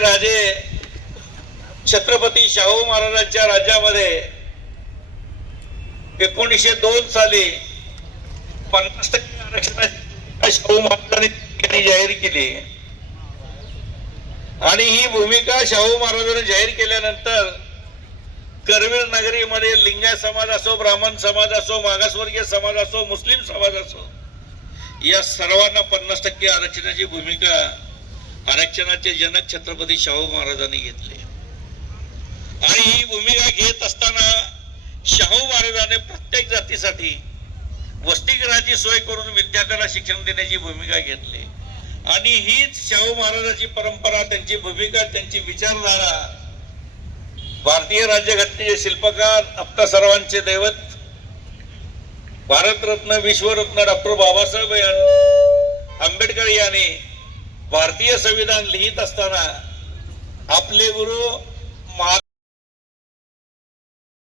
राजे छत्रपती शाहू महाराजांच्या राज्यामध्ये 1902 साली 50% आरक्षणाची शाहू महाराजांनी जाहीर केली आणि ही भूमिका शाहू महाराजांनी जाहीर केल्यानंतर करवीर नगरीमध्ये लिंगायत समाज असो, ब्राह्मण समाज असो, मागासवर्गीय समाज असो, मुस्लिम समाज असो, या सर्वांना 50% आरक्षणाची भूमिका आरक्षणाचे जनक छत्रपती शाहू महाराजांनी घेतले आणि ही भूमिका घेत असताना शाहू महाराजांनी प्रत्येक जातीसाठी वसतिगृहाची सोय करून विद्यार्थ्यांना शिक्षण देण्याची भूमिका घेतली आणि हीच शाहू महाराजांची परंपरा, त्यांची भूमिका, त्यांची विचारधारा भारतीय राज्यघटनेचे शिल्पकार, आपल्या सर्वांचे दैवत, भारतरत्न, विश्वरत्न डॉक्टर बाबासाहेब आंबेडकर यांनी भारतीय संविधान लिहित असताना आपले गुरु